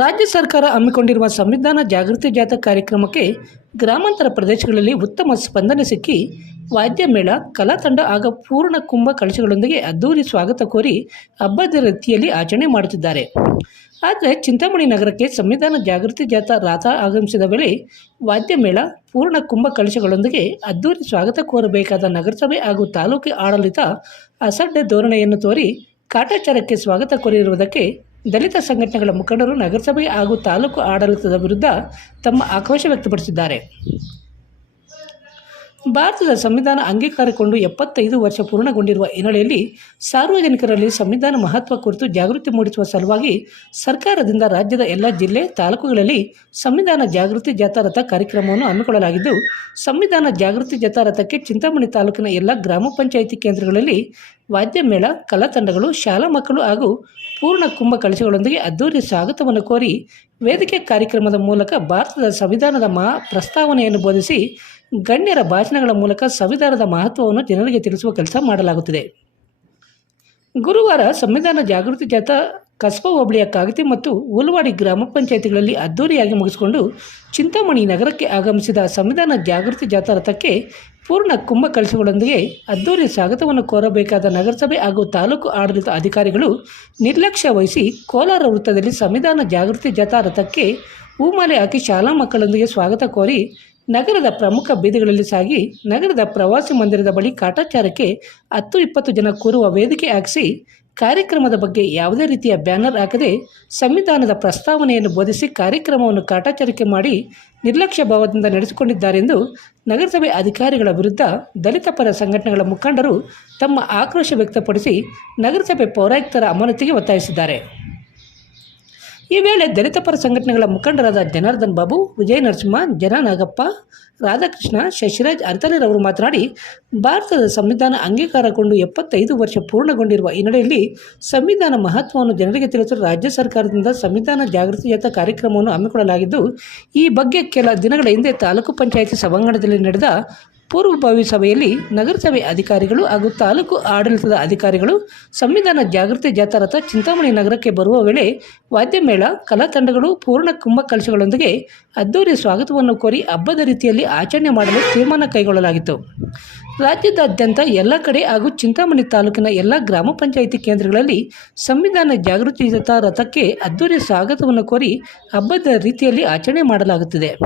ರಾಜ್ಯ ಸರ್ಕಾರ ಹಮ್ಮಿಕೊಂಡಿರುವ ಸಂವಿಧಾನ ಜಾಗೃತಿ ಜಾಥಾ ಕಾರ್ಯಕ್ರಮಕ್ಕೆ ಗ್ರಾಮಾಂತರ ಪ್ರದೇಶಗಳಲ್ಲಿ ಉತ್ತಮ ಸ್ಪಂದನೆ ಸಿಕ್ಕಿ, ವಾದ್ಯ ಮೇಳ, ಕಲಾ ತಂಡ ಹಾಗೂ ಪೂರ್ಣ ಕುಂಭ ಕಳಶಗಳೊಂದಿಗೆ ಅದ್ದೂರಿ ಸ್ವಾಗತ ಕೋರಿ ಹಬ್ಬದ ರೀತಿಯಲ್ಲಿ ಆಚರಣೆ ಮಾಡುತ್ತಿದ್ದಾರೆ. ಆದರೆ ಚಿಂತಾಮಣಿ ನಗರಕ್ಕೆ ಸಂವಿಧಾನ ಜಾಗೃತಿ ಜಾಥಾ ರಾಥ ಆಗಮಿಸಿದ ವೇಳೆ ವಾದ್ಯ ಮೇಳ, ಪೂರ್ಣ ಕುಂಭ ಕಳಶಗಳೊಂದಿಗೆ ಅದ್ದೂರಿ ಸ್ವಾಗತ ಕೋರಬೇಕಾದ ನಗರಸಭೆ ಹಾಗೂ ತಾಲೂಕು ಆಡಳಿತ ಅಸಡ್ಡೆ ಧೋರಣೆಯನ್ನು ತೋರಿ ಕಾಟಾಚಾರಕ್ಕೆ ಸ್ವಾಗತ ಕೋರಿರುವುದಕ್ಕೆ ದಲಿತ ಸಂಘಟನೆಗಳ ಮುಖಂಡರು ನಗರಸಭೆ ಹಾಗೂ ತಾಲೂಕು ಆಡಳಿತದ ವಿರುದ್ಧ ತಮ್ಮ ಆಕ್ರೋಶ ವ್ಯಕ್ತಪಡಿಸಿದ್ದಾರೆ. ಭಾರತದ ಸಂವಿಧಾನ ಅಂಗೀಕಾರಗೊಂಡು ಎಪ್ಪತ್ತೈದು ವರ್ಷ ಪೂರ್ಣಗೊಂಡಿರುವ ಹಿನ್ನೆಲೆಯಲ್ಲಿ ಸಾರ್ವಜನಿಕರಲ್ಲಿ ಸಂವಿಧಾನ ಮಹತ್ವ ಕುರಿತು ಜಾಗೃತಿ ಮೂಡಿಸುವ ಸಲುವಾಗಿ ಸರ್ಕಾರದಿಂದ ರಾಜ್ಯದ ಎಲ್ಲ ಜಿಲ್ಲೆ, ತಾಲೂಕುಗಳಲ್ಲಿ ಸಂವಿಧಾನ ಜಾಗೃತಿ ಜಾಥಾರಥ ಕಾರ್ಯಕ್ರಮವನ್ನು ಹಮ್ಮಿಕೊಳ್ಳಲಾಗಿದ್ದು, ಸಂವಿಧಾನ ಜಾಗೃತಿ ಜಾಥಾರಥಕ್ಕೆ ಚಿಂತಾಮಣಿ ತಾಲೂಕಿನ ಎಲ್ಲ ಗ್ರಾಮ ಪಂಚಾಯಿತಿ ಕೇಂದ್ರಗಳಲ್ಲಿ ವಾದ್ಯ ಮೇಳ, ಕಲಾ ತಂಡಗಳು, ಶಾಲಾ ಮಕ್ಕಳು ಹಾಗೂ ಪೂರ್ಣ ಕುಂಭ ಕಳಶಗಳೊಂದಿಗೆ ಅದ್ದೂರಿ ಸ್ವಾಗತವನ್ನು ಕೋರಿ ವೇದಿಕೆ ಕಾರ್ಯಕ್ರಮದ ಮೂಲಕ ಭಾರತದ ಸಂವಿಧಾನದ ಮಹಾ ಪ್ರಸ್ತಾವನೆಯನ್ನು ಬೋಧಿಸಿ ಗಣ್ಯರ ಭಾಷಣಗಳ ಮೂಲಕ ಸಂವಿಧಾನದ ಮಹತ್ವವನ್ನು ಜನರಿಗೆ ತಿಳಿಸುವ ಕೆಲಸ ಮಾಡಲಾಗುತ್ತಿದೆ. ಗುರುವಾರ ಸಂವಿಧಾನ ಜಾಗೃತಿ ಜಾಥಾ ಕಸ್ಬಾ ಹೋಬಳಿಯ ಕಾಗತಿ ಮತ್ತು ಉಲ್ವಾಡಿ ಗ್ರಾಮ ಪಂಚಾಯಿತಿಗಳಲ್ಲಿ ಅದ್ದೂರಿಯಾಗಿ ಮುಗಿಸಿಕೊಂಡು ಚಿಂತಾಮಣಿ ನಗರಕ್ಕೆ ಆಗಮಿಸಿದ ಸಂವಿಧಾನ ಜಾಗೃತಿ ಜಾಥಾ ರಥಕ್ಕೆ ಪೂರ್ಣ ಕುಂಭ ಕಳಶಗಳೊಂದಿಗೆ ಅದ್ದೂರಿ ಸ್ವಾಗತವನ್ನು ಕೋರಬೇಕಾದ ನಗರಸಭೆ ಹಾಗೂ ತಾಲೂಕು ಆಡಳಿತ ಅಧಿಕಾರಿಗಳು ನಿರ್ಲಕ್ಷ್ಯ ವಹಿಸಿ ಕೋಲಾರ ವೃತ್ತದಲ್ಲಿ ಸಂವಿಧಾನ ಜಾಗೃತಿ ಜಾಥಾ ರಥಕ್ಕೆ ಹೂಮಾಲೆ ಹಾಕಿ ಶಾಲಾ ಮಕ್ಕಳೊಂದಿಗೆ ಸ್ವಾಗತ ಕೋರಿ ನಗರದ ಪ್ರಮುಖ ಬೀದಿಗಳಲ್ಲಿ ಸಾಗಿ ನಗರದ ಪ್ರವಾಸಿ ಮಂದಿರದ ಬಳಿ ಕಾಟಾಚಾರಕ್ಕೆ ಹತ್ತು ಇಪ್ಪತ್ತು ಜನ ಕೂರುವ ವೇದಿಕೆ ಹಾಕಿಸಿ ಕಾರ್ಯಕ್ರಮದ ಬಗ್ಗೆ ಯಾವುದೇ ರೀತಿಯ ಬ್ಯಾನರ್ ಹಾಕದೆ ಸಂವಿಧಾನದ ಪ್ರಸ್ತಾವನೆಯನ್ನು ಬೋಧಿಸಿ ಕಾರ್ಯಕ್ರಮವನ್ನು ಕಾಟಾಚಾರಕ್ಕೆ ಮಾಡಿ ನಿರ್ಲಕ್ಷ್ಯ ಭಾವದಿಂದ ನಡೆಸಿಕೊಂಡಿದ್ದಾರೆಂದು ನಗರಸಭೆ ಅಧಿಕಾರಿಗಳ ವಿರುದ್ಧ ದಲಿತ ಪರ ಸಂಘಟನೆಗಳ ಮುಖಂಡರು ತಮ್ಮ ಆಕ್ರೋಶ ವ್ಯಕ್ತಪಡಿಸಿ ನಗರಸಭೆ ಪೌರಾಯುಕ್ತರ ಅಮಾನತಿಗೆ ಒತ್ತಾಯಿಸಿದ್ದಾರೆ. ಈ ವೇಳೆ ದಲಿತ ಪರ ಸಂಘಟನೆಗಳ ಮುಖಂಡರಾದ ಜನಾರ್ದನ್ ಬಾಬು ವಿಜಯ ನರಸಿಂಹ ಜನ ನಾಗಪ್ಪ ರಾಧಾಕೃಷ್ಣ, ಶಶಿರಾಜ್ ಅರ್ತಾಲಿರವರು ಮಾತನಾಡಿ, ಭಾರತದ ಸಂವಿಧಾನ ಅಂಗೀಕಾರಗೊಂಡು ಎಪ್ಪತ್ತೈದು ವರ್ಷ ಪೂರ್ಣಗೊಂಡಿರುವ ಹಿನ್ನೆಲೆಯಲ್ಲಿ ಸಂವಿಧಾನ ಮಹತ್ವವನ್ನು ಜನರಿಗೆ ತಿಳಿಸಲು ರಾಜ್ಯ ಸರ್ಕಾರದಿಂದ ಸಂವಿಧಾನ ಜಾಗೃತಿ ಜಾಥಾ ಕಾರ್ಯಕ್ರಮವನ್ನು ಹಮ್ಮಿಕೊಳ್ಳಲಾಗಿದ್ದು, ಈ ಬಗ್ಗೆ ಕೆಲ ದಿನಗಳ ಹಿಂದೆ ತಾಲೂಕು ಪಂಚಾಯಿತಿ ಸಭಾಂಗಣದಲ್ಲಿ ನಡೆದ ಪೂರ್ವಭಾವಿ ಸಭೆಯಲ್ಲಿ ನಗರಸಭೆ ಅಧಿಕಾರಿಗಳು ಹಾಗೂ ತಾಲೂಕು ಆಡಳಿತದ ಅಧಿಕಾರಿಗಳು, ಸಂವಿಧಾನ ಜಾಗೃತಿ ಜಾಥಾರಥ ಚಿಂತಾಮಣಿ ನಗರಕ್ಕೆ ಬರುವ ವೇಳೆ ವಾದ್ಯಮೇಳ ಕಲಾ ತಂಡಗಳು, ಪೂರ್ಣ ಕುಂಭ ಕಲಶಗಳೊಂದಿಗೆ ಅದ್ದೂರಿ ಸ್ವಾಗತವನ್ನು ಕೋರಿ ಹಬ್ಬದ ರೀತಿಯಲ್ಲಿ ಆಚರಣೆ ಮಾಡಲು ತೀರ್ಮಾನ ಕೈಗೊಳ್ಳಲಾಗಿತ್ತು. ರಾಜ್ಯದಾದ್ಯಂತ ಎಲ್ಲ ಕಡೆ ಹಾಗೂ ಚಿಂತಾಮಣಿ ತಾಲೂಕಿನ ಎಲ್ಲ ಗ್ರಾಮ ಪಂಚಾಯಿತಿ ಕೇಂದ್ರಗಳಲ್ಲಿ ಸಂವಿಧಾನ ಜಾಗೃತಿ ಜತಾ ರಥಕ್ಕೆ ಅದ್ದೂರಿ ಸ್ವಾಗತವನ್ನು ಕೋರಿ ಹಬ್ಬದ ರೀತಿಯಲ್ಲಿ ಆಚರಣೆ ಮಾಡಲಾಗುತ್ತಿದೆ.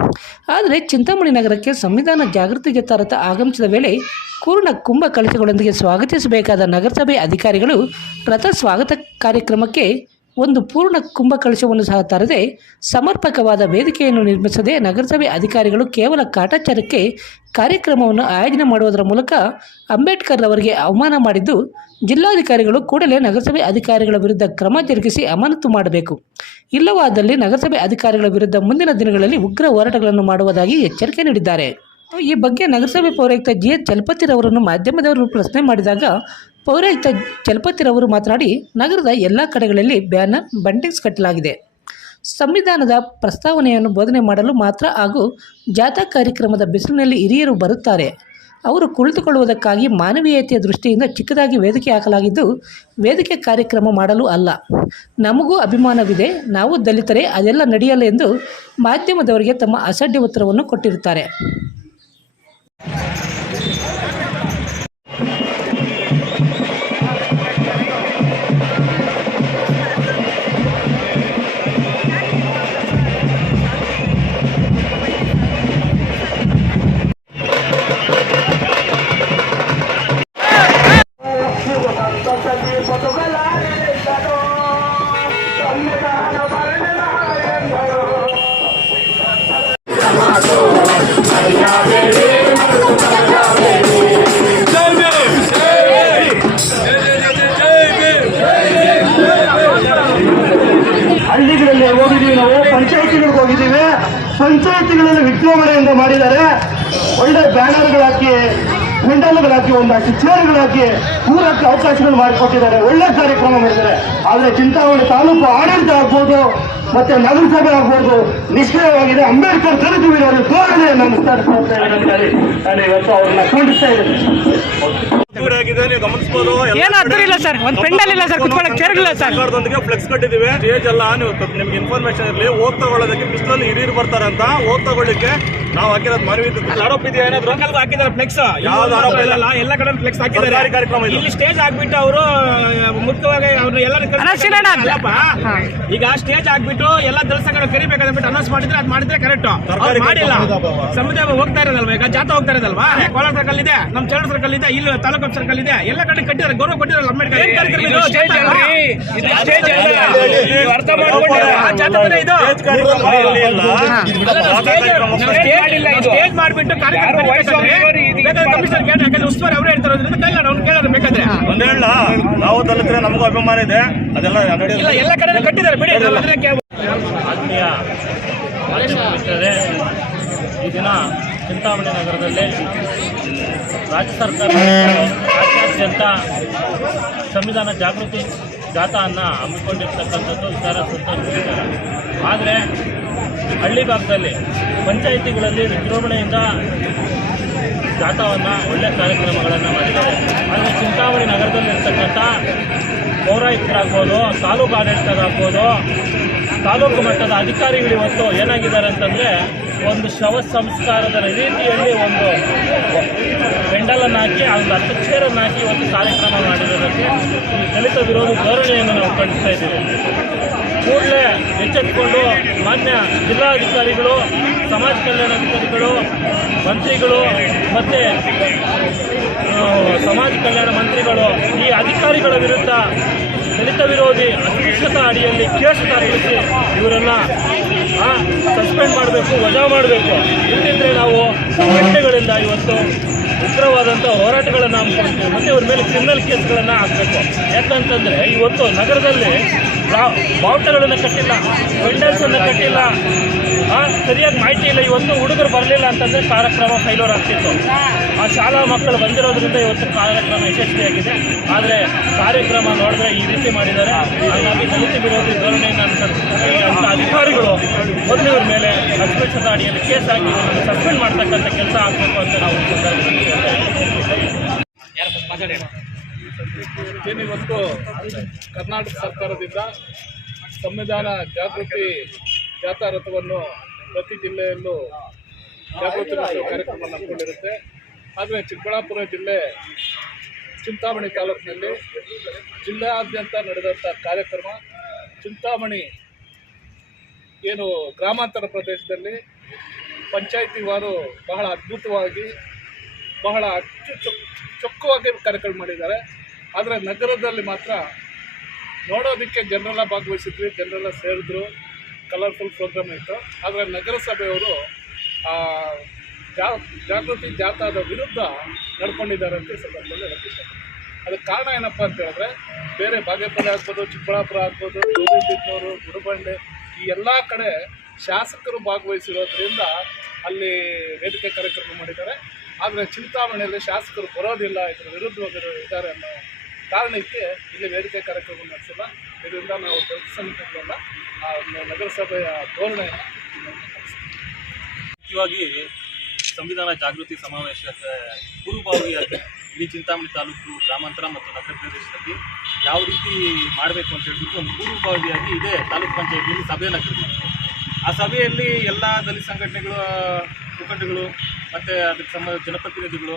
ಆದರೆ ಚಿಂತಾಮಣಿ ನಗರಕ್ಕೆ ಸಂವಿಧಾನ ಜಾಗೃತಿ ಜತಾ ರಥ ಆಗಮಿಸಿದ ವೇಳೆ ಪೂರ್ಣ ಕುಂಭ ಕಳಶಗಳೊಂದಿಗೆ ಸ್ವಾಗತಿಸಬೇಕಾದ ನಗರಸಭೆ ಅಧಿಕಾರಿಗಳು ರಥ ಸ್ವಾಗತ ಕಾರ್ಯಕ್ರಮಕ್ಕೆ ಒಂದು ಪೂರ್ಣ ಕುಂಭ ಕಳಶವನ್ನು ಸಹ ತರದೆ ಸಮರ್ಪಕವಾದ ವೇದಿಕೆಯನ್ನು ನಿರ್ಮಿಸದೆ ನಗರಸಭೆ ಅಧಿಕಾರಿಗಳು ಕೇವಲ ಕಾಟಾಚಾರಕ್ಕೆ ಕಾರ್ಯಕ್ರಮವನ್ನು ಆಯೋಜನೆ ಮಾಡುವುದರ ಮೂಲಕ ಅಂಬೇಡ್ಕರ್ ಅವರಿಗೆ ಅವಮಾನ ಮಾಡಿದ್ದು, ಜಿಲ್ಲಾಧಿಕಾರಿಗಳು ಕೂಡಲೇ ನಗರಸಭೆ ಅಧಿಕಾರಿಗಳ ವಿರುದ್ಧ ಕ್ರಮ ಜರುಗಿಸಿ ಅಮಾನತು ಮಾಡಬೇಕು. ಇಲ್ಲವಾದಲ್ಲಿ ನಗರಸಭೆ ಅಧಿಕಾರಿಗಳ ವಿರುದ್ಧ ಮುಂದಿನ ದಿನಗಳಲ್ಲಿ ಉಗ್ರ ಹೋರಾಟಗಳನ್ನು ಮಾಡುವುದಾಗಿ ಎಚ್ಚರಿಕೆ ನೀಡಿದ್ದಾರೆ. ಈ ಬಗ್ಗೆ ನಗರಸಭೆ ಪೌರಾಯುಕ್ತ ಜಿ ಎಚ್ ಚಲಪತಿರವರನ್ನು ಮಾಧ್ಯಮದವರು ಪ್ರಶ್ನೆ ಮಾಡಿದಾಗ ಪೌರಾಯುಕ್ತ ಚಲಪತಿರವರು ಮಾತನಾಡಿ, ನಗರದ ಎಲ್ಲ ಕಡೆಗಳಲ್ಲಿ ಬ್ಯಾನರ್ ಬಂಟಿಂಗ್ಸ್ ಕಟ್ಟಲಾಗಿದೆ. ಸಂವಿಧಾನದ ಪ್ರಸ್ತಾವನೆಯನ್ನು ಬೋಧನೆ ಮಾಡಲು ಮಾತ್ರ ಹಾಗೂ ಜಾಥಾ ಕಾರ್ಯಕ್ರಮದ ಬಿಸಿಲಿನಲ್ಲಿ ಹಿರಿಯರು ಬರುತ್ತಾರೆ. ಅವರು ಕುಳಿತುಕೊಳ್ಳುವುದಕ್ಕಾಗಿ ಮಾನವೀಯತೆಯ ದೃಷ್ಟಿಯಿಂದ ಚಿಕ್ಕದಾಗಿ ವೇದಿಕೆ ಹಾಕಲಾಗಿದ್ದು, ವೇದಿಕೆ ಕಾರ್ಯಕ್ರಮ ಮಾಡಲು ಅಲ್ಲ. ನಮಗೂ ಅಭಿಮಾನವಿದೆ. ನಾವು ದಲಿತರೇ, ಅದೆಲ್ಲ ನಡೆಯಲ್ಲ ಎಂದು ಮಾಧ್ಯಮದವರಿಗೆ ತಮ್ಮ ಅಸಡ್ಡೆ ಉತ್ತರವನ್ನು ಕೊಟ್ಟಿರುತ್ತಾರೆ. ಮಾಡಿದ್ದಾರೆ ಒಳ್ಳೆ ಬ್ಯಾನರ್ಗಳು ಹಾಕಿ ಪೆಂಡಲ್ಗಳು ಹಾಕಿ ಒಂದಷ್ಟು ಚೇರ್ಗಳು ಹಾಕಿ ಪೂರಕ್ಕೆ ಅವಕಾಶಗಳು ಮಾಡಿಕೊಟ್ಟಿದ್ದಾರೆ. ಒಳ್ಳೆ ಕಾರ್ಯಕ್ರಮ ಮಾಡಿದ್ದಾರೆ. ಆದ್ರೆ ಚಿಂತಾಮಣಿ ತಾಲೂಕು ಆಡಳಿತ ಆಗ್ಬೋದು, ಮತ್ತೆ ನಗರಸಭೆ ಆಗ್ಬೋದು, ನಿಷ್ಕ್ರಿಯವಾಗಿದೆ. ಅಂಬೇಡ್ಕರ್ ದಲಿತ ಬಿಡೋದು ಕೋರದೆ ನಮ್ಮ ಇದ್ದಾರೆ. ಅಂತ ಹೇಳಿ ನಾನು ಇವತ್ತು ಅವ್ರನ್ನ ಖಂಡಿಸ್ತಾ ಇದ್ದೇನೆ. ಏನು ಅದ್ದೂರಿ ಇಲ್ಲ ಸರ್, ಒಂದ್ ಪೆಂಡಲ್ ಇಲ್ಲ ಸರ್, ಕುತ್ಕೊಳ್ಳೋಕೆ ಚೇರ್ಗಳಿಲ್ಲ ಸರ್. ಸರ್ಕಾರದೊಂದಿಗೆ ಫ್ಲೆಕ್ಸ್ ಕಟ್ಟಿದ್ದೀವಿ. ಸ್ಟೇಜ್ ಎಲ್ಲ ನೀವು ನಿಮ್ಗೆ ಇನ್ಫಾರ್ಮೇಶನ್ ಇರಲಿ. ಹೋಗ್ ತಗೊಳ್ಳೋದಕ್ಕೆ ಬಿಸಿಲಲ್ಲಿ ಹಿರಿಯರು ಬರ್ತಾರೆ ಅಂತ ಹೋಗ್ ತಗೊಳ್ಳಿಕ್ಕೆ ನಾವು ಹಾಕಿರೋದು ಮನವಿ. ಆರೋಪ ಇದೆಯಾ? ಏನಾದ್ರು ಹಾಕಿದ್ದಾರೆ ಫ್ಲೆಕ್ಸ್ ಯಾವ್ದು ಆರೋಪ ಇಲ್ಲ. ಎಲ್ಲ ಕಡೆ ಫ್ಲೆಕ್ಸ್ ಹಾಕಿದ್ದಾರೆ. ಸರ್ಕಾರಿ ಕಾರ್ಯಕ್ರಮ ಇದು. ಇಲ್ಲಿ ಸ್ಟೇಜ್ ಹಾಕ್ಬಿಟ್ಟು ಅವರು ಮುಖ್ಯವಾಗಿ ಅವ್ರು ಎಲ್ಲರೂ. ಈಗ ಸ್ಟೇಜ್ ಹಾಕ್ಬಿಟ್ಟು ಎಲ್ಲ ದರ್ಶಕರು ಕರಿಬೇಕಂದ್ಬಿಟ್ಟು ಅನೌನ್ಸ್ ಮಾಡಿದ್ರೆ ಅದು ಮಾಡಿದ್ರೆ ಕರೆಕ್ಟ್ ಮಾಡಿಲ್ಲ. ಸಮುದಾಯ ಹೋಗ್ತಾ ಇರೋದಲ್ವಾ? ಈಗ ಜಾತ ಹೋಗ್ತಾ ಇರೋದಲ್ವಾ? ಕೋಲಾರ ಸರ್ಕಲ್ ಇದೆ ನಮ್ಮ ಚರಣ ಸರ್ಕಲ್ ಇದೆ. ಇಲ್ಲಿ ತಾಲೂಕು ಸರ್ಕಲ್ ಇದೆ ಎಲ್ಲ ಕಡೆ ಕಟ್ಟಿದ್ದಾರೆ ಗೌರವ ಕೊಟ್ಟಿರಲ್ಲ ಅಂಬೇಡ್ಕರ್ ಏನ್ ಕಾರ್ಯಕ್ರಮ ಇದು? ಅರ್ಥ. ಸ್ಟೇಜ್ ಮಾಡ್ಬಿಟ್ಟು ಕಾರ್ಯಕ್ರಮ ಉಸ್ತುವಾರಿ ಅವರೇ ಹೇಳ್ತಾರೆ ಕೈಲಾಡ ಅವ್ನು ಕೇಳೋದು ಬೇಕಾದ್ರೆ ಒಂದ್ ಹೇಳ ನಾವು ದಲಿತರೆ ನಮಗೂ ಅಭಿಮಾನ ಇದೆ ಅದೆಲ್ಲ ಇಲ್ಲ ಎಲ್ಲ ಕಡೆ ಕಟ್ಟಿದ್ದಾರೆ ಬಿಡಿ ಆತ್ಮೀಯ ಈ ದಿನ ಚಿಂತಾಮಣಿ ನಗರದಲ್ಲಿ ರಾಜ್ಯ ಸರ್ಕಾರ ರಾಜ್ಯಾದ್ಯಂತ ಸಂವಿಧಾನ ಜಾಗೃತಿ ಜಾಥಾವನ್ನು ಹಮ್ಮಿಕೊಂಡಿರ್ತಕ್ಕಂಥದ್ದು ವಿಚಾರ ಸಂತೋಷವಿದ್ದಾರೆ ಆದರೆ ಹಳ್ಳಿ ಭಾಗದಲ್ಲಿ ಪಂಚಾಯಿತಿಗಳಲ್ಲಿ ವಿಜೃಂಭಣೆಯಿಂದ ಜಾಥಾವನ್ನು ಒಳ್ಳೆಯ ಕಾರ್ಯಕ್ರಮಗಳನ್ನು ಮಾಡಿದ್ದಾರೆ. ಆದರೆ ಚಿಂತಾಮಣಿ ನಗರದಲ್ಲಿರ್ತಕ್ಕಂಥ ಪೌರಾಯುಕ್ತರಾಗ್ಬೋದು, ತಾಲೂಕು ಆಡಳಿತರಾಗ್ಬೋದು ತಾಲೂಕು ಮಟ್ಟದ ಅಧಿಕಾರಿಗಳು ಇವತ್ತು ಏನಾಗಿದ್ದಾರೆ ಅಂತಂದರೆ ಒಂದು ಶವ ಸಂಸ್ಕಾರದ ರೀತಿಯಲ್ಲಿ ಒಂದು ಬೆಂಡಲನ್ನು ಹಾಕಿ, ಒಂದು ಚೇರನ್ನು ಹಾಕಿ ಒಂದು ಕಾರ್ಯಕ್ರಮ ಮಾಡಿರೋದಕ್ಕೆ ಈ ದಲಿತ ವಿರೋಧಿ ಧೋರಣೆಯನ್ನು ನಾವು ಖಂಡಿಸ್ತಾ ಇದ್ದೀವಿ. ಕೂಡಲೇ ಎಚ್ಚೆತ್ತುಕೊಂಡು ಮಾನ್ಯ ಜಿಲ್ಲಾಧಿಕಾರಿಗಳು, ಸಮಾಜ ಕಲ್ಯಾಣ ಅಧಿಕಾರಿಗಳು, ಮಂತ್ರಿಗಳು ಮತ್ತು ಸಮಾಜ ಕಲ್ಯಾಣ ಮಂತ್ರಿಗಳು ಈ ಅಧಿಕಾರಿಗಳ ವಿರುದ್ಧ ದಲಿತ ವಿರೋಧಿ ಅಸ್ಪೃಶ್ಯತಾ ಅಡಿಯಲ್ಲಿ ಕೇಸ್ ದಾಖಲಿಸಿ ಇವರನ್ನ ಸಸ್ಪೆಂಡ್ ಮಾಡಬೇಕು, ವಜಾ ಮಾಡಬೇಕು. ಇಲ್ಲದಿದ್ದರೆ ನಾವು ಸಂಘಟನೆಗಳಿಂದ ಇವತ್ತು ಉಗ್ರವಾದಂಥ ಹೋರಾಟಗಳನ್ನು ಹಮ್ಮಿಕೊಳ್ತೀವಿ ಮತ್ತು ಇವ್ರ ಮೇಲೆ ಕ್ರಿಮಿನಲ್ ಕೇಸ್ಗಳನ್ನು ಹಾಕಬೇಕು. ಯಾಕಂತಂದರೆ ಇವತ್ತು ನಗರದಲ್ಲಿ ಬಾವುಟಗಳನ್ನು ಕಟ್ಟಿಲ್ಲ ಪೆಂಡಲ್ಸನ್ನು ಕಟ್ಟಿಲ್ಲ. ಸರಿಯಾಗಿ ಮಾಹಿತಿ ಇಲ್ಲ. ಇವತ್ತು ಹುಡುಗರು ಬರಲಿಲ್ಲ ಅಂತಂದರೆ ಕಾರ್ಯಕ್ರಮ ಫೈಲೋರ್ ಆಗ್ತಿತ್ತು. ಆ ಶಾಲಾ ಮಕ್ಕಳು ಬಂದಿರೋದ್ರಿಂದ ಇವತ್ತು ಕಾರ್ಯಕ್ರಮ ಯಶಸ್ವಿಯಾಗಿದೆ ಆದರೆ ಕಾರ್ಯಕ್ರಮ ನೋಡಿದ್ರೆ ಈ ರೀತಿ ಮಾಡಿದ್ದಾರೆ. ಹಾಗಾಗಿ ದಲಿತ ವಿರೋಧಿ ಧೋರಣೆಯನ್ನು ಅಂತ ಅಧಿಕಾರಿಗಳು ಮೊದಲು ಮೇಲೆ ಅಧಿವೇಶನದ ಅಡಿಯಲ್ಲಿ ಕೇಸ್ ಹಾಕಿ ಸಸ್ಪೆಂಡ್ ಮಾಡ್ತಕ್ಕಂಥ ಕೆಲಸ ಆಗಬೇಕು ಅಂತ ನಾವು ಸಂದರ್ಭದಲ್ಲಿ. ಏನಿವತ್ತು ಕರ್ನಾಟಕ ಸರ್ಕಾರದಿಂದ ಸಂವಿಧಾನ ಜಾಗೃತಿ ಜಾಥಾ ರಥವನ್ನು ಪ್ರತಿ ಜಿಲ್ಲೆಯಲ್ಲೂ ಜಾಗೃತಿ ಕಾರ್ಯಕ್ರಮವನ್ನು ಕಾರ್ಯಕ್ರಮ ಆದರೆ ಚಿಕ್ಕಬಳ್ಳಾಪುರ ಜಿಲ್ಲೆ ಚಿಂತಾಮಣಿ ತಾಲೂಕಿನಲ್ಲಿ ಜಿಲ್ಲೆಯಾದ್ಯಂತ ನಡೆದಂಥ ಕಾರ್ಯಕ್ರಮ ಚಿಂತಾಮಣಿ ಏನು ಗ್ರಾಮಾಂತರ ಪ್ರದೇಶದಲ್ಲಿ ಪಂಚಾಯಿತಿ ವಾರು ಬಹಳ ಅದ್ಭುತವಾಗಿ, ಬಹಳ ಅಚ್ಚು ಚೊಕ್ ಚೊಕ್ಕವಾಗಿ ಕಾರ್ಯಕ್ರಮ ಮಾಡಿದ್ದಾರೆ. ಆದರೆ ನಗರದಲ್ಲಿ ಮಾತ್ರ ನೋಡೋದಕ್ಕೆ ಜನರೆಲ್ಲ ಭಾಗವಹಿಸಿದ್ವಿ, ಜನರೆಲ್ಲ ಸೇರಿದ್ರು ಕಲರ್ಫುಲ್ ಪ್ರೋಗ್ರಾಮ್ ಇತ್ತು. ಆದರೆ ನಗರಸಭೆಯವರು ಜಾ, ಜಾಗೃತಿ ಜಾಥಾದ ವಿರುದ್ಧ ನಡ್ಕೊಂಡಿದ್ದಾರೆ ಅಂತ ಈ ಸಂದರ್ಭದಲ್ಲಿ ಹೇಳಕ್ಕೆ ಅದಕ್ಕೆ ಕಾರಣ ಏನಪ್ಪ ಅಂತ ಹೇಳಿದ್ರೆ, ಬೇರೆ ಬಾಗೇಪಲ್ಲಿ ಆಗ್ಬೋದು, ಚಿಕ್ಕಬಳ್ಳಾಪುರ ಆಗ್ಬೋದು ಗೋವಿಂದೂರು ಗುರುಬಂಡೆ, ಈ ಎಲ್ಲ ಕಡೆ ಶಾಸಕರು ಭಾಗವಹಿಸಿರೋದ್ರಿಂದ ಅಲ್ಲಿ ವೇದಿಕೆ ಕಾರ್ಯಕ್ರಮ ಮಾಡಿದ್ದಾರೆ. ಆದರೆ ಚಿಂತಾಮಣಿಯಲ್ಲಿ ಶಾಸಕರು ಬರೋದಿಲ್ಲ, ಇದರ ವಿರುದ್ಧವಾಗಿರೋ ಇದ್ದಾರೆ ಅನ್ನೋ ಕಾರಣಕ್ಕೆ ಇಲ್ಲಿ ವೇದಿಕೆ ಕಾರ್ಯಕ್ರಮ ನಡೆಸಿಲ್ಲ. ಇದರಿಂದ ನಾವು ಆ, ಒಂದು ನಗರಸಭೆಯ ಧೋರಣೆಯನ್ನು ಮುಖ್ಯವಾಗಿ ಸಂವಿಧಾನ ಜಾಗೃತಿ ಸಮಾವೇಶಕ್ಕೆ ಪೂರ್ವಭಾವಿಯಾಗಿ ಇಡೀ ಚಿಂತಾಮಣಿ ತಾಲೂಕು, ಗ್ರಾಮಾಂತರ ಮತ್ತು ನಗರ ಪ್ರದೇಶದಲ್ಲಿ ಯಾವ ರೀತಿ ಮಾಡಬೇಕು ಅಂತ ಹೇಳ್ಬಿಟ್ಟು ಒಂದು ಪೂರ್ವಭಾವಿಯಾಗಿ ಇದೇ ತಾಲೂಕು ಪಂಚಾಯತಿಯಲ್ಲಿ ಸಭೆಯನ್ನು ಕರೆದಿತ್ತು ಆ ಸಭೆಯಲ್ಲಿ ಎಲ್ಲ ದಲಿತ ಸಂಘಟನೆಗಳ, ಮುಖಂಡಗಳು, ಮತ್ತು ಅದಕ್ಕೆ ಸಂಬಂಧ ಜನಪ್ರತಿನಿಧಿಗಳು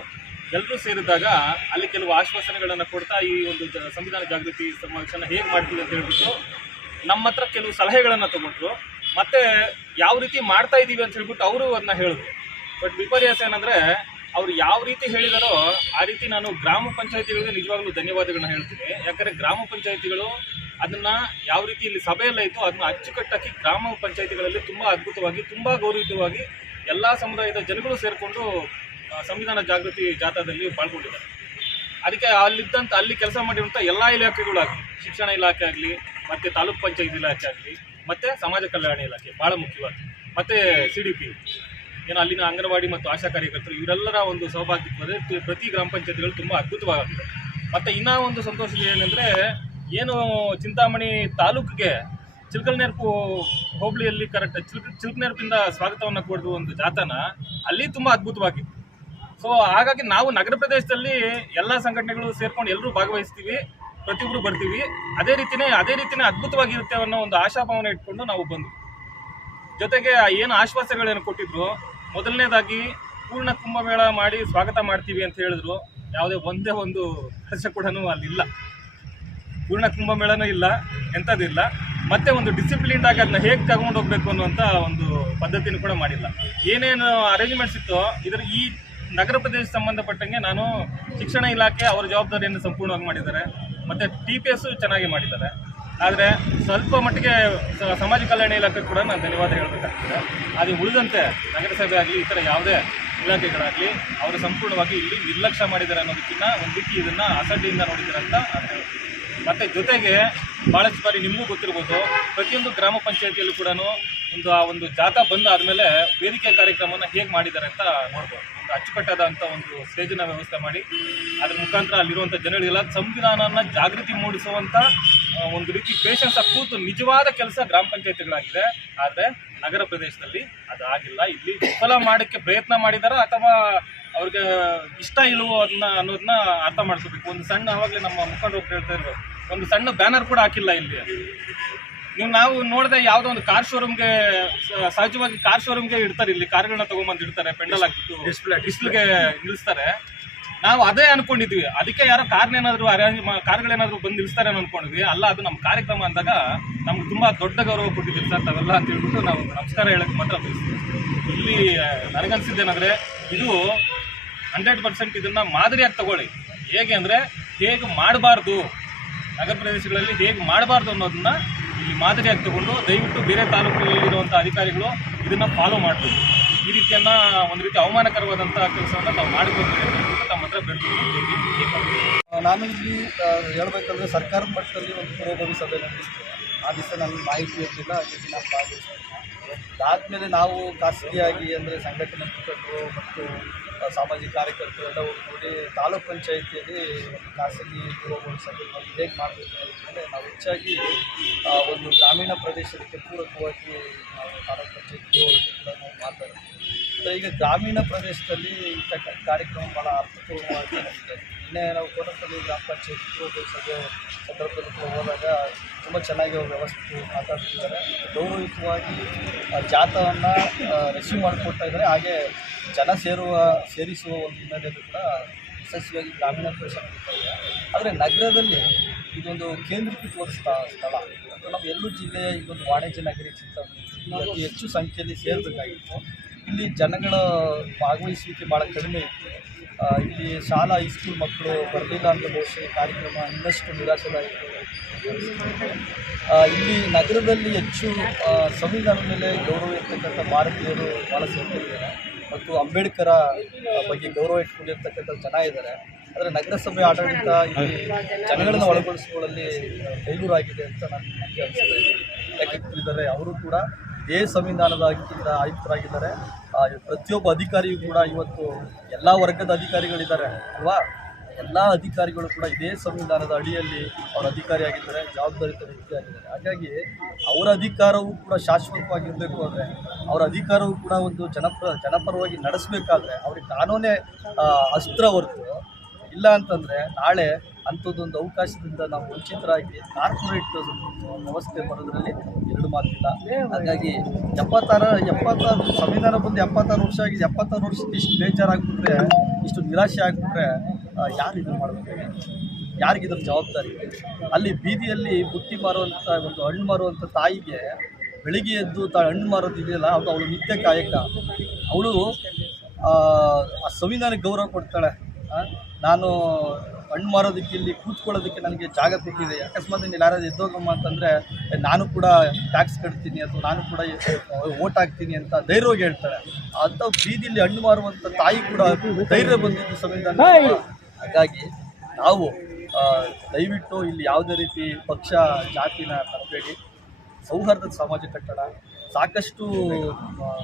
ಎಲ್ಲರೂ ಸೇರಿದಾಗ ಅಲ್ಲಿ ಕೆಲವು ಆಶ್ವಾಸನೆಗಳನ್ನು ಕೊಡ್ತಾ ಈ ಒಂದು ಸಂವಿಧಾನ ಜಾಗೃತಿ ಸಮಾವೇಶನ ಹೇಗೆ ಮಾಡ್ತೀವಿ ಅಂತ ಹೇಳ್ಬಿಟ್ಟು ನಮ್ಮ ಹತ್ರ ಕೆಲವು ಸಲಹೆಗಳನ್ನು ತಗೊಂಡ್ರು. ಮತ್ತೆ ಯಾವ ರೀತಿ ಮಾಡ್ತಾ ಇದ್ದೀವಿ ಅಂತ ಹೇಳ್ಬಿಟ್ಟು ಅವರು ಅದನ್ನ ಹೇಳಿದ್ರು. ಬಟ್ ವಿಪರ್ಯಾಸ ಏನಂದ್ರೆ, ಅವ್ರು ಯಾವ ರೀತಿ ಹೇಳಿದಾರೋ ಆ ರೀತಿ ನಾನು ಗ್ರಾಮ ಪಂಚಾಯತಿಗಳಿಗೆ ನಿಜವಾಗ್ಲೂ ಧನ್ಯವಾದಗಳನ್ನ ಹೇಳ್ತೀನಿ. ಯಾಕಂದ್ರೆ ಗ್ರಾಮ ಪಂಚಾಯತಿಗಳು ಅದನ್ನ ಯಾವ ರೀತಿ ಇಲ್ಲಿ ಸಭೆಯಲ್ಲಾಯಿತು ಅದನ್ನ ಅಚ್ಚುಕಟ್ಟಾಗಿ ಗ್ರಾಮ ಪಂಚಾಯತಿಗಳಲ್ಲಿ ತುಂಬಾ ಅದ್ಭುತವಾಗಿ, ತುಂಬಾ ಗೌರವಿತವಾಗಿ ಎಲ್ಲಾ ಸಮುದಾಯದ ಜನಗಳು ಸೇರಿಕೊಂಡು ಸಂವಿಧಾನ ಜಾಗೃತಿ ಜಾಥಾದಲ್ಲಿ ಪಾಲ್ಗೊಂಡಿದ್ದಾರೆ. ಅದಕ್ಕೆ ಅಲ್ಲಿದ್ದಂಥ ಅಲ್ಲಿ ಕೆಲಸ ಮಾಡಿರುವಂಥ ಎಲ್ಲ ಇಲಾಖೆಗಳಾಗಲಿ, ಶಿಕ್ಷಣ ಇಲಾಖೆ ಆಗಲಿ, ಮತ್ತು ತಾಲೂಕ್ ಪಂಚಾಯತ್ ಇಲಾಖೆ ಆಗಲಿ, ಮತ್ತು ಸಮಾಜ ಕಲ್ಯಾಣ ಇಲಾಖೆ ಭಾಳ ಮುಖ್ಯವಾಗಿ ಮತ್ತು ಸಿ ಡಿ ಪಿ ಏನು ಅಲ್ಲಿನ ಅಂಗನವಾಡಿ ಮತ್ತು ಆಶಾ ಕಾರ್ಯಕರ್ತರು ಇವರೆಲ್ಲರ ಒಂದು ಸಹಭಾಗಿತ್ವದ ತಿ- ಪ್ರತಿ ಗ್ರಾಮ ಪಂಚಾಯತ್ಗಳು ತುಂಬ ಅದ್ಭುತವಾಗಿದೆ. ಮತ್ತು ಇನ್ನೂ ಒಂದು ಸಂತೋಷ ಏನಂದರೆ, ಏನು ಚಿಂತಾಮಣಿ ತಾಲೂಕಿಗೆ ಚಿಲ್ಕಲ್ನೆರಪು ಹೋಬಳಿಯಲ್ಲಿ ಕರೆಕ್ಟ್ ಚಿಲ್ಕ ಚಿಲ್ಕನೆರ್ಪಿಂದ ಸ್ವಾಗತವನ್ನು ಕೊಡುವ ಒಂದು ಜಾತನ ಅಲ್ಲಿ ತುಂಬ ಅದ್ಭುತವಾಗಿತ್ತು. ಸೊ ಹಾಗಾಗಿ ನಾವು ನಗರ ಪ್ರದೇಶದಲ್ಲಿ ಎಲ್ಲ ಸಂಘಟನೆಗಳು ಸೇರ್ಕೊಂಡು ಎಲ್ಲರೂ ಭಾಗವಹಿಸ್ತೀವಿ ಪ್ರತಿಯೊಬ್ಬರು ಬರ್ತೀವಿ. ಅದೇ ರೀತಿನೇ ಅದೇ ರೀತಿನೇ ಅದ್ಭುತವಾಗಿರುತ್ತೆ ಅನ್ನೋ ಒಂದು ಆಶಾಭಾವನೆ ಇಟ್ಕೊಂಡು ನಾವು ಬಂದ್ವಿ. ಜೊತೆಗೆ ಏನು ಆಶ್ವಾಸನೆಗಳೇನು ಕೊಟ್ಟಿದ್ರು, ಮೊದಲನೇದಾಗಿ ಪೂರ್ಣ ಕುಂಭಮೇಳ ಮಾಡಿ ಸ್ವಾಗತ ಮಾಡ್ತೀವಿ ಅಂತ ಹೇಳಿದ್ರು. ಯಾವುದೇ ಒಂದೇ ಒಂದು ಹರ್ಷ ಕೂಡ ಅಲ್ಲಿಲ್ಲ. ಪೂರ್ಣ ಕುಂಭಮೇಳನೂ ಇಲ್ಲ ಎಂಥದ್ದಿಲ್ಲ ಮತ್ತೆ ಒಂದು ಡಿಸಿಪ್ಲಿನ್ ಆಗಿ ಅದನ್ನ ಹೇಗೆ ತಗೊಂಡು ಹೋಗ್ಬೇಕು ಅನ್ನುವಂಥ ಒಂದು ಪದ್ಧತಿನೂ ಕೂಡ ಮಾಡಿಲ್ಲ. ಏನೇನು ಅರೇಂಜ್ಮೆಂಟ್ಸ್ ಇತ್ತು, ಇದರ ಈ ನಗರ ಪ್ರದೇಶ ಸಂಬಂಧಪಟ್ಟಂಗೆ ನಾನು ಶಿಕ್ಷಣ ಇಲಾಖೆ ಅವರ ಜವಾಬ್ದಾರಿಯನ್ನು ಸಂಪೂರ್ಣವಾಗಿ ಮಾಡಿದ್ದಾರೆ. ಮತ್ತು ಟಿ ಪಿ ಎಸ್ಸು ಚೆನ್ನಾಗಿ ಮಾಡಿದ್ದಾರೆ. ಆದರೆ ಸ್ವಲ್ಪ ಮಟ್ಟಿಗೆ ಸಮಾಜ ಕಲ್ಯಾಣ ಇಲಾಖೆ ಕೂಡ ನಾನು ಧನ್ಯವಾದ ಹೇಳಬೇಕಾಗ್ತದೆ. ಅದು ಉಳಿದಂತೆ ನಗರಸಭೆ ಆಗಲಿ, ಈ ಥರ ಯಾವುದೇ ಇಲಾಖೆಗಳಾಗಲಿ, ಅವರು ಸಂಪೂರ್ಣವಾಗಿ ಇಲ್ಲಿ ನಿರ್ಲಕ್ಷ್ಯ ಮಾಡಿದ್ದಾರೆ ಅನ್ನೋದಕ್ಕಿಂತ ಒಂದು ರೀತಿ ಇದನ್ನು ಅಸಡ್ಡೆಯಿಂದ ನೋಡಿದ್ದಾರೆ ಅಂತ ಮತ್ತು ಜೊತೆಗೆ ಭಾಳಷ್ಟು ಬಾರಿ ನಿಮಗೂ ಗೊತ್ತಿರ್ಬೋದು, ಪ್ರತಿಯೊಂದು ಗ್ರಾಮ ಪಂಚಾಯತಿಯಲ್ಲೂ ಕೂಡ ಒಂದು ಆ ಒಂದು ಜಾಥಾ ಬಂದ್ ಆದಮೇಲೆ ವೇದಿಕೆ ಕಾರ್ಯಕ್ರಮನ ಹೇಗೆ ಮಾಡಿದ್ದಾರೆ ಅಂತ ನೋಡ್ಬೋದು. ಅಚ್ಚುಕಟ್ಟಾದಂಥ ಒಂದು ಸ್ಟೇಜಿನ ವ್ಯವಸ್ಥೆ ಮಾಡಿ, ಅದ್ರ ಮುಖಾಂತರ ಅಲ್ಲಿರುವಂಥ ಜನಗಳಿಗೆಲ್ಲ ಸಂವಿಧಾನನ ಜಾಗೃತಿ ಮೂಡಿಸುವಂಥ ಒಂದು ರೀತಿ ಪೇಷನ್ಸ್ ಕೂತು ನಿಜವಾದ ಕೆಲಸ ಗ್ರಾಮ ಪಂಚಾಯತಿಗಳಾಗಿದೆ. ಆದರೆ ನಗರ ಪ್ರದೇಶದಲ್ಲಿ ಅದು ಆಗಿಲ್ಲ ಇಲ್ಲಿ ವಿಫಲ ಮಾಡೋಕ್ಕೆ ಪ್ರಯತ್ನ ಮಾಡಿದಾರ ಅಥವಾ ಅವ್ರಿಗೆ ಇಷ್ಟ ಇಲ್ಲವೋ ಅದನ್ನ ಅನ್ನೋದನ್ನ ಅರ್ಥ ಮಾಡಿಸ್ಬೇಕು ಒಂದು ಸಣ್ಣ ಅವಾಗಲೇ ನಮ್ಮ ಮುಖಂಡರು ಹೇಳ್ತಾ ಇದ್ರು, ಒಂದು ಸಣ್ಣ ಬ್ಯಾನರ್ ಕೂಡ ಹಾಕಿಲ್ಲ ಇಲ್ಲಿ. ನೀವು ನಾವು ನೋಡಿದೆ ಯಾವುದೋ ಒಂದು ಕಾರ್ ಶೋರೂಮ್ಗೆ ಸಹಜವಾಗಿ ಕಾರ್ ಶೋರೂಮ್ಗೆ ಇಡ್ತಾರೆ ಇಲ್ಲಿ ಕಾರ್ಗಳನ್ನ ತಗೊಂಬಂದು ಇಡ್ತಾರೆ ಪೆಂಡಲ್ ಹಾಕ್ಬಿಟ್ಟು ಡಿಸ್ಪ್ಲೇ ಡಿಸ್ಪ್ಲೇಗೆ ನಿಲ್ಲಿಸ್ತಾರೆ ನಾವು ಅದೇ ಅನ್ಕೊಂಡಿದ್ವಿ. ಅದಕ್ಕೆ ಯಾರೋ ಕಾರ್ನೇನಾದ್ರು ಅರೇಂಜ್ ಕಾರ್ಗಳೇನಾದ್ರು ಬಂದು ನಿಲ್ಲಿಸ್ತಾರೆ ಅನ್ನೋ ಅನ್ಕೊಂಡಿದ್ವಿ. ಅಲ್ಲ ಅದು ನಮ್ಮ ಕಾರ್ಯಕ್ರಮ ಅಂದಾಗ ನಮ್ಗೆ ತುಂಬಾ ದೊಡ್ಡ ಗೌರವ ಕೊಟ್ಟಿದ್ದೀವಿ ಸರ್ ತಾವೆಲ್ಲ ಅಂತ ಹೇಳ್ಬಿಟ್ಟು ನಾವು ನಮಸ್ಕಾರ ಹೇಳಕ್ಕೆ ಮಾತ್ರ ಇಲ್ಲಿ ನನಗನ್ಸಿದ್ದೇನೆಂದ್ರೆ ಇದು ಹಂಡ್ರೆಡ್ ಪರ್ಸೆಂಟ್ ಇದನ್ನ ಮಾದರಿಯಾಗಿ ತಗೊಳ್ಳಿ. ಹೇಗೆ ಅಂದ್ರೆ ಹೇಗೆ ಮಾಡಬಾರ್ದು? ನಗರ ಪ್ರದೇಶಗಳಲ್ಲಿ ಹೇಗೆ ಮಾಡಬಾರ್ದು ಅನ್ನೋದನ್ನ ಇಲ್ಲಿ ಮಾದರಿಯಾಗಿ ತಗೊಂಡು ದಯವಿಟ್ಟು ಬೇರೆ ತಾಲೂಕುಗಳಲ್ಲಿರುವಂಥ ಅಧಿಕಾರಿಗಳು ಇದನ್ನ ಫಾಲೋ ಮಾಡಬೇಕು. ಈ ರೀತಿಯನ್ನ ಒಂದು ರೀತಿ ಅವಮಾನಕರವಾದಂಥ ಕೆಲಸವನ್ನು ನಾವು ಮಾಡಿಕೊಂಡು ತಮ್ಮ ಹತ್ರ ಬೆಳೆದು ನಾನು ಇಲ್ಲಿ ಹೇಳಬೇಕಂದ್ರೆ ಸರ್ಕಾರದ ಮಟ್ಟದಲ್ಲಿ ಒಂದು ಪೂರ್ವಭಾವಿ ಸಭೆ ಆ ದಿವಸ ನನಗೆ ಮಾಹಿತಿ ಇರಲಿಲ್ಲ ಹಾಗಾಗಿ ನಾನು ಭಾಗವಹಿಸಿಲ್ಲ ಅದಾದಮೇಲೆ ನಾವು ಖಾಸಗಿಯಾಗಿ ಅಂದರೆ ಸಂಘಟನೆ ಮುಖಂಡರು ಮತ್ತು ಸಾಮಾಜಿಕ ಕಾರ್ಯಕರ್ತರು ಎಲ್ಲ ಒಗ್ಗೂಡಿ ತಾಲೂಕ್ ಪಂಚಾಯಿತಿಯಲ್ಲಿ ಖಾಸಗಿ ಸಭೆ ಹೇಗೆ ಮಾಡಬೇಕು ಅಂತಂದರೆ ನಾವು ಹೆಚ್ಚಾಗಿ ಒಂದು ಗ್ರಾಮೀಣ ಪ್ರದೇಶಕ್ಕೆ ಪೂರಕವಾಗಿ ನಾವು ತಾಲೂಕು ಪಂಚಾಯತಿ ನಾವು ಮಾತಾಡ್ತೀವಿ ಮತ್ತು ಈಗ ಗ್ರಾಮೀಣ ಪ್ರದೇಶದಲ್ಲಿ ಇಂಥ ಕಾರ್ಯಕ್ರಮ ಭಾಳ ಅರ್ಥಪೂರ್ಣವಾಗಿ ನಿನ್ನೆ ನಾವು ಕೋಟಪಲ್ಲಿ ಗ್ರಾಮ ಪಂಚಾಯತ್ ಪೂರ್ವ ಸಭೆ ಸಂದರ್ಭದಲ್ಲಿ ಹೋದಾಗ ತುಂಬ ಚೆನ್ನಾಗಿ ವ್ಯವಸ್ಥೆ ಮಾತಾಡ್ತಿದ್ದಾರೆ. ಗೌರವಯುತವಾಗಿ ಜಾತವನ್ನು ರಿಸೀವ್ ಮಾಡಿಕೊಡ್ತಾ ಇದ್ದಾರೆ. ಹಾಗೆ ಜನ ಸೇರುವ ಸೇರಿಸುವ ಒಂದು ಹಿನ್ನೆಲೆಯಲ್ಲಿ ಕೂಡ ಯಶಸ್ವಿಯಾಗಿ ಗ್ರಾಮೀಣ ಪ್ರದೇಶ ಆದರೆ ನಗರದಲ್ಲಿ ಇದೊಂದು ಕೇಂದ್ರೀಕೃತವಾದ ಸ್ಥ ಸ್ಥಳ ನಮ್ಮ ಎಲ್ಲೂ ಜಿಲ್ಲೆಯ ಇದೊಂದು ವಾಣಿಜ್ಯ ನಗರಿ ಅತಿ ಹೆಚ್ಚು ಸಂಖ್ಯೆಯಲ್ಲಿ ಸೇರಬೇಕಾಗಿತ್ತು. ಇಲ್ಲಿ ಜನಗಳ ಭಾಗವಹಿಸುವಿಕೆ ಭಾಳ ಕಡಿಮೆ ಇತ್ತು. ಇಲ್ಲಿ ಶಾಲಾ ಹೈಸ್ಕೂಲ್ ಮಕ್ಕಳು ಬರಲಿಲ್ಲ ಅಂತ ಬಹುಶಃ ಕಾರ್ಯಕ್ರಮ ಇನ್ನಷ್ಟು ನಿರಾಶೆದಾಯಕ ಆ, ಇಲ್ಲಿ ನಗರದಲ್ಲಿ ಹೆಚ್ಚು ಸಂವಿಧಾನ ಸಂವಿಧಾನದ ಮೇಲೆ ಗೌರವ ಇರ್ತಕ್ಕಂಥ ಭಾರತೀಯರು ಭಾಳ ಸಂಖ್ಯೆಯಿದ್ದಾರೆ ಮತ್ತು ಅಂಬೇಡ್ಕರ ಬಗ್ಗೆ ಗೌರವ ಇಟ್ಕೊಂಡಿರ್ತಕ್ಕಂಥ ಜನ ಇದ್ದಾರೆ. ಆದರೆ ನಗರಸಭೆ ಆಡಳಿತ ಇಲ್ಲಿ ಜನಗಳನ್ನು ಒಳಗೊಳಿಸುವಲ್ಲಿ ಬೆಂಗಳೂರಾಗಿದೆ ಅಂತ ನಾನು ನನಗೆ ಅನಿಸ್ತಾ ಇದೆ. ಯಾಕೆ ಅವರು ಕೂಡ ಇದೇ ಸಂವಿಧಾನದ ಅಂಕಿತ ಆಯುಕ್ತರಾಗಿದ್ದಾರೆ. ಪ್ರತಿಯೊಬ್ಬ ಅಧಿಕಾರಿಯೂ ಕೂಡ ಇವತ್ತು ಎಲ್ಲ ವರ್ಗದ ಅಧಿಕಾರಿಗಳಿದ್ದಾರೆ, ಅಲ್ವಾ? ಎಲ್ಲ ಅಧಿಕಾರಿಗಳು ಕೂಡ ಇದೇ ಸಂವಿಧಾನದ ಅಡಿಯಲ್ಲಿ ಅವರ ಅಧಿಕಾರಿಯಾಗಿದ್ದಾರೆ ಜವಾಬ್ದಾರಿತ ವ್ಯಕ್ತಿಯಾಗಿದ್ದಾರೆ ಹಾಗಾಗಿ ಅವರ ಅಧಿಕಾರವೂ ಕೂಡ ಶಾಶ್ವತವಾಗಿರಬೇಕು ಅಂದರೆ, ಅವರ ಅಧಿಕಾರವೂ ಕೂಡ ಒಂದು ಜನಪ್ರ, ಜನಪರವಾಗಿ ನಡೆಸಬೇಕಾದ್ರೆ ಅವ್ರಿಗೆ ಕಾನೂನೇ ಅಸ್ತ್ರ ಹೊರತು ಇಲ್ಲ ಅಂತಂದರೆ ನಾಳೆ ಅಂಥದ್ದೊಂದು ಅವಕಾಶದಿಂದ ನಾವು ವಂಚಿತರಾಗಿ ಕಾರ್ಪೊರೇಟ್ ವ್ಯವಸ್ಥೆ ಬರೋದ್ರಲ್ಲಿ ಎರಡು ಮಾತಿಲ್ಲ. ಹಾಗಾಗಿ ಎಪ್ಪತ್ತಾರು ಎಪ್ಪತ್ತಾರು ಸಂವಿಧಾನ ಬಂದು ಎಪ್ಪತ್ತಾರು ವರ್ಷ ಆಗಿದೆ. ಎಪ್ಪತ್ತಾರು ವರ್ಷಕ್ಕೆ ಇಷ್ಟು ಬೇಜಾರಾಗ್ಬಿಟ್ರೆ, ಇಷ್ಟು ನಿರಾಶೆ ಆಗಿಬಿಟ್ರೆ ಯಾರು ಇದು ಮಾಡಬೇಕು? ಯಾರಿಗಿದ್ರ ಜವಾಬ್ದಾರಿ? ಅಲ್ಲಿ ಬೀದಿಯಲ್ಲಿ ಬುತ್ತಿ ಮಾರುವಂಥ ಒಂದು ಹಣ್ಣು ಮಾರುವಂಥ ತಾಯಿಗೆ ಬೆಳಿಗ್ಗೆ ಎದ್ದು ತ ಹಣ್ಣು ಮಾರೋದಿದೆಯಲ್ಲ ಅದು ಅವಳು ನಿತ್ಯ ಕಾಯಕ. ಅವಳು ಆ ಸಂವಿಧಾನಕ್ಕೆ ಗೌರವ ಕೊಡ್ತಾಳೆ. ನಾನು ಹಣ್ಣು ಮಾರೋದಕ್ಕೆ ಇಲ್ಲಿ ಕೂತ್ಕೊಳ್ಳೋದಕ್ಕೆ ನನಗೆ ಜಾಗ ಸಿಕ್ಕಿದೆ. ಅಕಸ್ಮಾತ್ ನೀನು ಯಾರಾದ್ರು ಎದ್ದೋಗಮ್ಮ ಅಂತಂದರೆ ನಾನು ಕೂಡ ಟ್ಯಾಕ್ಸ್ ಕಟ್ತೀನಿ ಅಥವಾ ನಾನು ಕೂಡ ಓಟ್ ಹಾಕ್ತೀನಿ ಅಂತ ಧೈರ್ಯವಾಗಿ ಹೇಳ್ತಾಳೆ ಅಂಥ ಬೀದಿಲಿ ಹಣ್ಣು ಮಾರುವಂಥ ತಾಯಿ ಕೂಡ ಧೈರ್ಯ ಬಂದಿದ್ದು ಸಂವಿಧಾನ ಹಾಗಾಗಿ ನಾವು ದಯವಿಟ್ಟು ಇಲ್ಲಿ ಯಾವುದೇ ರೀತಿ ಪಕ್ಷ ಜಾತಿನ ತರಬೇಡಿ. ಸೌಹಾರ್ದದ ಸಮಾಜ ಕಟ್ಟಡ ಸಾಕಷ್ಟು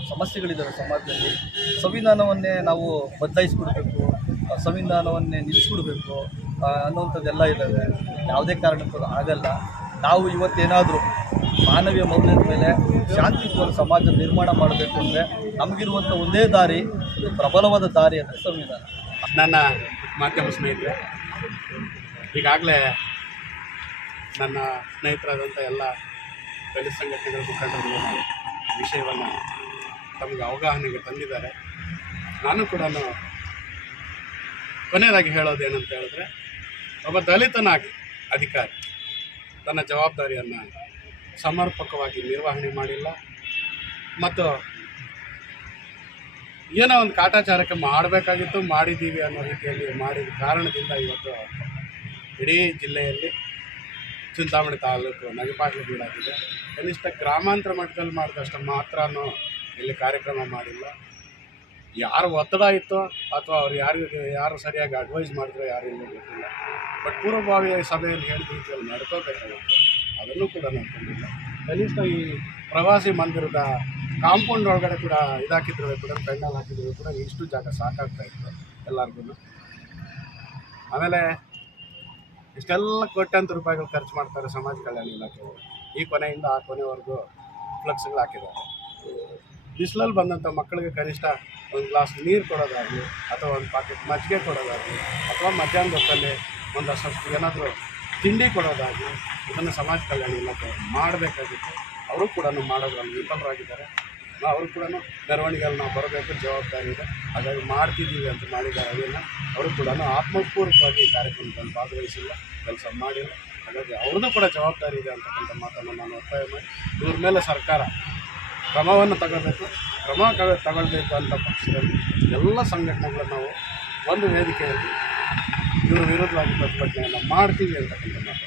ಸಮಸ್ಯೆಗಳಿದ್ದಾವೆ ಸಮಾಜದಲ್ಲಿ. ಸಂವಿಧಾನವನ್ನೇ ನಾವು ಬದಲಾಯಿಸ್ಕೊಡ್ಬೇಕು. ಸಂವಿಧಾನವನ್ನೇ ನಿಲ್ಲಿಸ್ಬಿಡ್ಬೇಕು ಅನ್ನುವಂಥದ್ದೆಲ್ಲ ಇದ್ದಾವೆ. ಯಾವುದೇ ಕಾರಣಕ್ಕೂ ಆಗಲ್ಲ. ನಾವು ಇವತ್ತೇನಾದರೂ ಮಾನವೀಯ ಮೌಲ್ಯದ ಮೇಲೆ ಶಾಂತಿಪೂರ್ಣ ಸಮಾಜ ನಿರ್ಮಾಣ ಮಾಡಬೇಕು ಅಂದರೆ ನಮಗಿರುವಂಥ ಒಂದೇ ದಾರಿ ಪ್ರಬಲವಾದ ದಾರಿ ಅಂದರೆ ಸಂವಿಧಾನ. ನನ್ನ ಮಾಧ್ಯಮ ಸ್ನೇಹಿತರೆ, ಈಗಾಗಲೇ ನನ್ನ ಸ್ನೇಹಿತರಾದಂಥ ಎಲ್ಲ ದಲಿತ ಸಂಘಟನೆಗಳ ಮುಖಂಡರು ವಿಷಯವನ್ನು ತಮಗೆ ಅವಗಾಹನೆಗೆ ತಂದಿದ್ದಾರೆ. ನಾನು ಕೂಡ ಕೊನೆಯದಾಗಿ ಹೇಳೋದೇನಂತ ಹೇಳಿದ್ರೆ, ಒಬ್ಬ ದಲಿತನಾಗಿ ಅಧಿಕಾರಿ ತನ್ನ ಜವಾಬ್ದಾರಿಯನ್ನು ಸಮರ್ಪಕವಾಗಿ ನಿರ್ವಹಣೆ ಮಾಡಿಲ್ಲ. ಮತ್ತು ಏನೋ ಒಂದು ಕಾಟಾಚಾರಕ್ಕೆ ಮಾಡಬೇಕಾಗಿತ್ತು ಮಾಡಿದ್ದೀವಿ ಅನ್ನೋ ರೀತಿಯಲ್ಲಿ ಮಾಡಿದ ಕಾರಣದಿಂದ ಇವತ್ತು ಇಡೀ ಜಿಲ್ಲೆಯಲ್ಲಿ ಚಿಂತಾಮಣಿ ತಾಲೂಕು ನಗಪಾಟ್ಲು ಬೀಳಾಗಿದೆ ಕನಿಷ್ಠ ಗ್ರಾಮಾಂತರ ಮಟ್ಟದಲ್ಲಿ ಮಾಡಿದಷ್ಟು ಮಾತ್ರನೂ ಇಲ್ಲಿ ಕಾರ್ಯಕ್ರಮ ಮಾಡಿಲ್ಲ. ಯಾರು ಒತ್ತಡ ಇತ್ತು ಅಥವಾ ಅವ್ರು ಯಾರಿಗೆ ಯಾರು ಸರಿಯಾಗಿ ಅಡ್ವೈಸ್ ಮಾಡಿದ್ರು ಯಾರು ಇಲ್ಲ ಗೊತ್ತಿಲ್ಲ. ಬಟ್ ಪೂರ್ವಭಾವಿ ಸಭೆಯಲ್ಲಿ ಹೇಳಿದ ರೀತಿಯಲ್ಲಿ ನಡ್ಕೋಬೇಕಾಗಿತ್ತು ಅದನ್ನು ಕೂಡ ನಡ್ಕೊಂಡಿಲ್ಲ ಕನಿಷ್ಠ ಈ ಪ್ರವಾಸಿ ಮಂದಿರದ ಕಾಂಪೌಂಡ್ ಒಳಗಡೆ ಕೂಡ ಇದಾಕಿದ್ರು ಕೂಡ, ಪೆಂಡಲ್ ಹಾಕಿದ್ರು ಕೂಡ ಇಷ್ಟು ಜಾಗ ಸಾಕಾಗ್ತಾ ಇತ್ತು ಎಲ್ಲರಿಗೂ ಆಮೇಲೆ ಇಷ್ಟೆಲ್ಲ ಕೋಟ್ಯಾಂತರ ರೂಪಾಯಿಗಳು ಖರ್ಚು ಮಾಡ್ತಾರೆ ಸಮಾಜ ಕಲ್ಯಾಣ ಇಲಾಖೆಯವರು. ಈ ಕೊನೆಯಿಂದ ಆ ಕೊನೆವರೆಗೂ ಫ್ಲಕ್ಸ್ಗಳು ಹಾಕಿದ್ದಾರೆ. ಬಿಸಿಲಲ್ಲಿ ಬಂದಂಥ ಮಕ್ಕಳಿಗೆ ಕನಿಷ್ಠ ಒಂದು ಗ್ಲಾಸ್ ನೀರು ಕೊಡೋದಾಗಲಿ ಅಥವಾ ಒಂದು ಪಾಕೆಟ್ ಮಜ್ಜಿಗೆ ಕೊಡೋದಾಗಲಿ ಅಥವಾ ಮಧ್ಯಾಹ್ನದ ಹೊತ್ತಲ್ಲಿ ಒಂದಷ್ಟು ಏನಾದರೂ ತಿಂಡಿ ಕೊಡೋದಾಗಲಿ, ಇದನ್ನು ಸಮಾಜ ಕಲ್ಯಾಣ ಇಲಾಖೆ ಮಾಡಬೇಕಾಗಿತ್ತು. ಅವರು ಕೂಡ ಮಾಡೋದ್ರಲ್ಲಿ ವಿಫಲರಾಗಿದ್ದಾರೆ. ಅವರು ಕೂಡ ಮೆರವಣಿಗೆಯಲ್ಲಿ ನಾವು ಬರಬೇಕು, ಜವಾಬ್ದಾರಿ ಇದೆ. ಹಾಗಾಗಿ ಮಾಡ್ತಿದ್ದೀವಿ ಅಂತ ಮಾಡಿದ್ದಾರೆ ಅದನ್ನು ಅವರು ಕೂಡ ಆತ್ಮಪೂರ್ವಕವಾಗಿ ಈ ಕಾರ್ಯಕ್ರಮದಲ್ಲಿ ಭಾಗವಹಿಸಿಲ್ಲ, ಕೆಲಸ ಮಾಡಿಲ್ಲ. ಹಾಗಾಗಿ ಅವ್ರದ್ದು ಕೂಡ ಜವಾಬ್ದಾರಿ ಇದೆ ಅಂತಕ್ಕಂಥ ಮಾತನ್ನು ನಾನು ಒತ್ತಾಯ ಮಾಡಿ, ಇವ್ರ ಮೇಲೆ ಸರ್ಕಾರ ಕ್ರಮವನ್ನು ತಗೋಬೇಕು, ಕ್ರಮ ತಗೊಳ್ಬೇಕು ಅಂತ ಪಕ್ಷದಲ್ಲಿ ಎಲ್ಲ ಸಂಘಟನೆಗಳು ನಾವು ಒಂದು ವೇದಿಕೆಯಲ್ಲಿ ಇವರ ವಿರುದ್ಧವಾಗಿ ಪ್ರತಿಭಟನೆಯನ್ನು ಮಾಡ್ತೀವಿ ಅಂತಕ್ಕಂಥ ಮಾತು